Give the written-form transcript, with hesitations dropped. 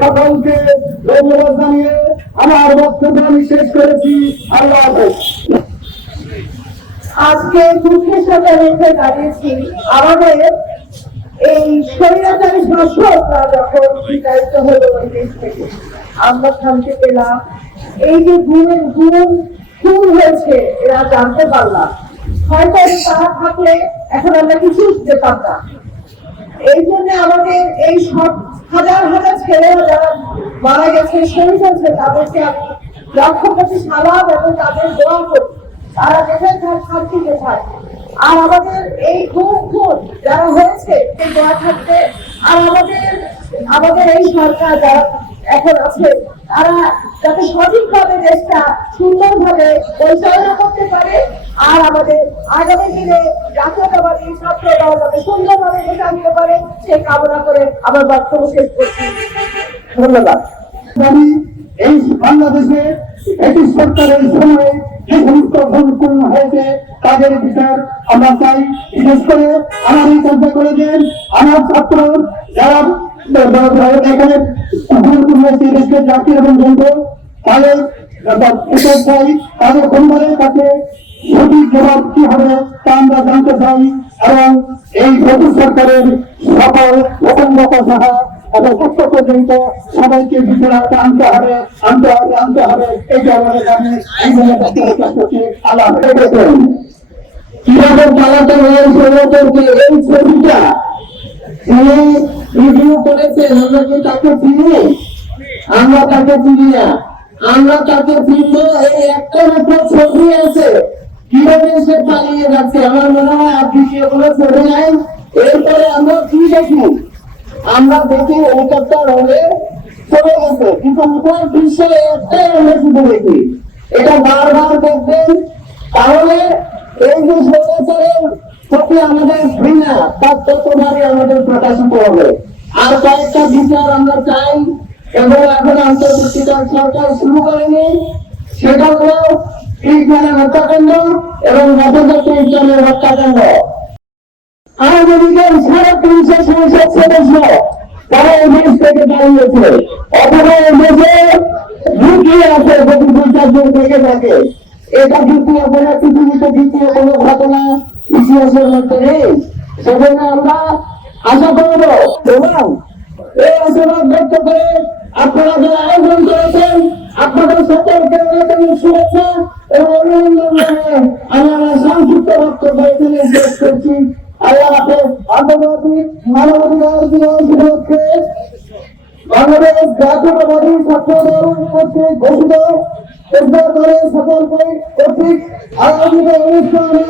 সকলকে ধন্যবাদ জানিয়ে আমার বক্তব্য আমি শেষ করেছি। আল্লাহ হাফেজ। আজকে দুঃখের সাথে রেখে দাঁড়িয়েছি আমাদের এই স্বৈরাচারী শাসকরা যখন বিতাড়িত হলো ওই দেশ থেকে আমরা শান্তি পেলাম। এই যে খুন হয়েছে এরা জানতে পারলাম, হয়তো তারা থাকলে এখন আমরা কিছু যেতাম না। এই জন্য আমাদের এই সব হাজার হাজার ছেলেরা যারা মারা গেছে শহীদ হয়েছে তাদেরকে আমি লক্ষ কোটি সালাম এবং তাদের দোয়া করি তারা যেখানে থাক শান্তিতে থাক। আর আমাদের এই খুন যারা হয়েছে সেই দোয়া থাকবে। আর আমাদের এই সরকার যারা এখন আছে তারা যাতে সঠিকভাবে দেশটা সুন্দরভাবে পরিচালনা করতে পারে আর আমাদের আগামী দিনে জাতীয়তাবাদী ছাত্র দল যাতে সুন্দরভাবে দেশে আনতে পারে সেই কামনা করে আমার বক্তব্য শেষ করছি। ধন্যবাদ। এই বাংলাদেশে এটি সরকারের সময়ে যে সমস্ত ভুল হয়েছে তাদের বিচার আমরা চাই। বিশেষ করে আমার এই চর্চা করেছেন আমার ছাত্র যারা এখানে ভুল হয়েছে দেশকে জাতি এবং বন্ধু তাদের চাই তাদের পরিবারের কাছে সঠিক জবাব কি হবে তা আমরা জানতে চাই এবং এই নতুন সরকারের সকল প্রসঙ্গত সাহা এবং তথ্য পর্যন্ত সবাইকে বিচারে আনতে হবে এইটা আমাদের কাছে এই জন্য আল্লাহ কিভাবে চালাতে হয়েছে এই ছবিটা তিনি রিভিউ করেছেন। আমরা কি তাকে চিনি? আমরা তাকে চিনি না। আমরা তাকে চিনবো এই একটা মাত্র ছবি আছে কিভাবে সে চালিয়ে যাচ্ছে। আমার মনে হয় আর দ্বিতীয় কোনো ছবি নাই। এরপরে আমরা কি দেখি? আমরা দেখি হেলিকপ্টার হলে চলে গেছে, কিন্তু উপর দৃশ্য একটাই আমরা শুধু দেখি। এটা বারবার দেখবেন, তাহলে এই যে স্বৈরাচারের প্রতি আমাদের ঘৃণা তার ততবারই আমাদের প্রকাশিত হবে। আর কয়েকটা বিচার আমরা চাই এবং এখন আন্তর্জাতিক সরকার শুরু করেনি, সেটা হলো ইসলামের হত্যাকাণ্ড এবং গতজাতি ইসলামের হত্যাকাণ্ড। আওয়ামী লীগের ৩৫০ সংসদ সদস্য তারা এই দেশ থেকে দাঁড়িয়েছে অথবা এই দেশে লুকিয়ে আছে যদি ২-৪ থেকে থাকে। এটা দ্বিতীয় কোনো পৃথিবীতে দ্বিতীয় কোনো ঘটনা ইতিহাসের মধ্যে নেই। সেজন্য আমরা আশা করব এবং এই আশীর্বাদ ব্যক্ত করে আপনারা যারা আয়োজন করেছেন আপনাদের সকলকে শুভেচ্ছা এবং অভিনন্দন জানিয়ে আমি আমার সংক্ষিপ্ত বক্তব্য এখানে শেষ করছি। আল্লাহ হাফেজ। আন্তর্জাতিক মানবাধিকার দিবস উপলক্ষে বাংলাদেশ জাতীয়তাবাদী ছাত্র দল কর্তৃক ঘোষিত সকল কর্তৃক আয়োজিত অনুষ্ঠানে